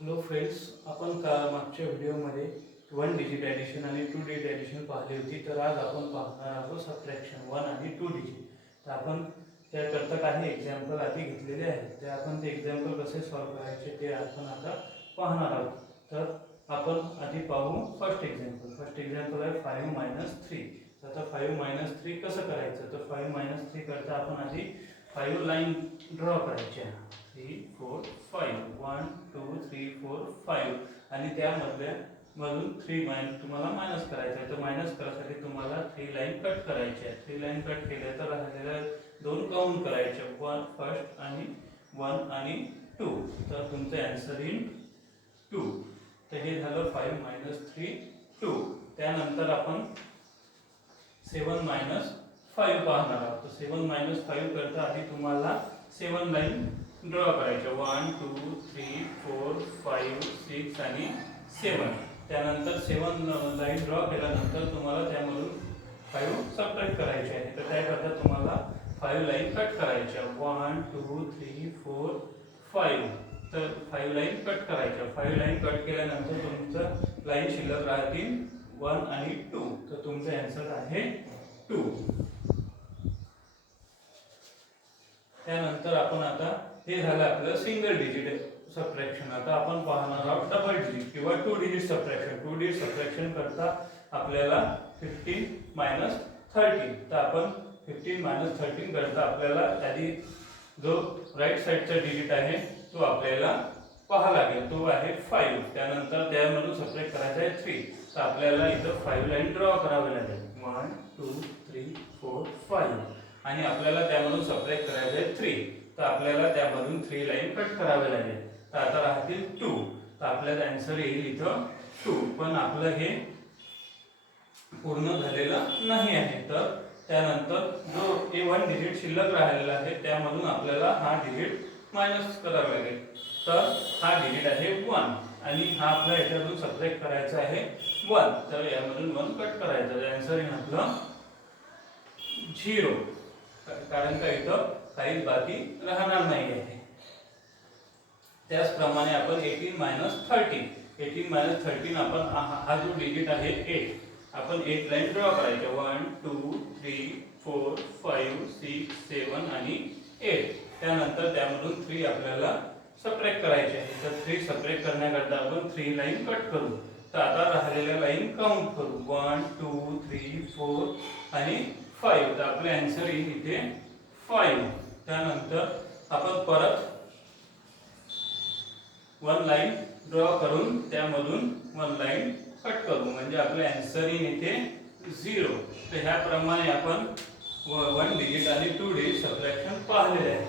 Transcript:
Hello friends, आपण मागच्या व्हिडिओमध्ये 1 डिजिट ॲडिशन आणि 2 डिजिट ॲडिशन पाहिली होती. तर आज आपण पाहणार आहोत सबट्रॅक्शन 1 आणि 2 डिजिट. तर आपण त्याकरता काही एक्झाम्पल आधी घेतलेले आहेत. तर आपण ते एक्झाम्पल कसे सॉल्व्ह करायचे ते आपण आता पाहणार आहोत. तर आपण आधी पाहू फर्स्ट एक्झाम्पल. फर्स्ट एक्झाम्पल आहे 5 - 3. तर आता 5 - 3 कसं करायचं? तर 5 - 3 करता आपण आधी 5 लाईन ड्रॉ करायच्या. 3 4 5 1 2 3 4 5 आणि त्यामधून 3 तुम्हाला मायनस करायचं आहे. तर मायनस करायसाठी तुम्हाला 3 लाईन कट करायच्या आहेत. 3 लाईन कट केल्या तर राहिलेल्या 2 काउंट करायच्या, 1 फर्स्ट आणि 1 आणि 2. तर तुमचं आन्सर येईल 2. तर हे झालं 5 - 3 2. त्यानंतर आपण 7 - 5 पाहणार आहोत. तर 7 - 5 करता आधी तुम्हाला 7 लाईन ड्रॉ करायच्या, 1 2 3 4 5 6 आणि 7. त्यानंतर 7 लाईन ड्रॉ केल्यानंतर तुम्हाला त्यामधून 5 सबट्रॅक्ट करायचे आहे. तर त्याकरता तुम्हाला 5 लाईन कट करायच्या, 1 2 3 4 5. तर 5 लाईन कट करायच्या. 5 लाईन कट केल्यानंतर तुमचं लाईन शिल्लक राहतील 1 आणि 2. तर तुमचं आन्सर आहे 2. त्यानंतर आपण आता हे झालं आपलं सिंगल डिजिट सबट्रॅक्शन. आता आपण पाहणार आहोत डबल डिजिट किंवा 2 डिजिट सबट्रॅक्शन. 2 डिजिट सबट्रॅक्शन करता आपल्याला 15 - 13. तर आपण 15 - 13 करता आपल्याला आधी जो राईट साईडचा डिजिट आहे तो आपल्याला पाहावा लागेल. तो आहे 5. त्यानंतर त्यामधून सबट्रॅक्ट करायचा आहे 3. तर आपल्याला इथं 5 लाईन ड्रॉ करावी लागेल, 1 2 3 4 5. आणि आपल्याला त्यामधून सबट्रॅक्ट करायचं आहे 3. तर आपल्याला त्यामधून 3 लाईन कट करावे लागेल. तर आता राहतील 2. तर आपल्याला आन्सर येईल इथं 2. पण आपलं हे पूर्ण झालेलं नाही आहे. तर त्यानंतर जो 1 डिजिट शिल्लक राहिलेला आहे त्यामधून आपल्याला हा डिजिट मायनस करावा लागेल. तर हा डिजिट आहे 1 आणि हा आपला याच्यातून सबट्रॅक्ट करायचा आहे 1. तर यामधून 1 कट करायचं. आन्सर येईल आपलं 0. कारण का इथं काहीच बाकी राहणार नाही आहे. त्याचप्रमाणे आपण 18 - 13. 18 - 13 आपण हा जो डिजिट आहे 8. आपण 8 लाईन ड्रॉ करायच्या, 1 2 3 4 5 6 7 आणि 8. त्यानंतर त्यामधून 3 आपल्याला सबट्रॅक्ट करायचे आहे. तर 3 सबट्रॅक्ट करण्याकरता आपण 3 लाईन कट करू. तर आता राहिलेल्या लाईन काउंट करू, 1 2 3 4 आणि 5. तर आपले आन्सर येईल इथे 5. त्यानंतर आपण परत 1 लाईन ड्रॉ करून त्यामधून 1 लाईन कट करू, म्हणजे आपले आन्सर येईल इथे 0. तर ह्याप्रमाणे आपण 1 डिजिट आणि 2 डिजिट सबट्रॅक्शन पाहिलेले आहे.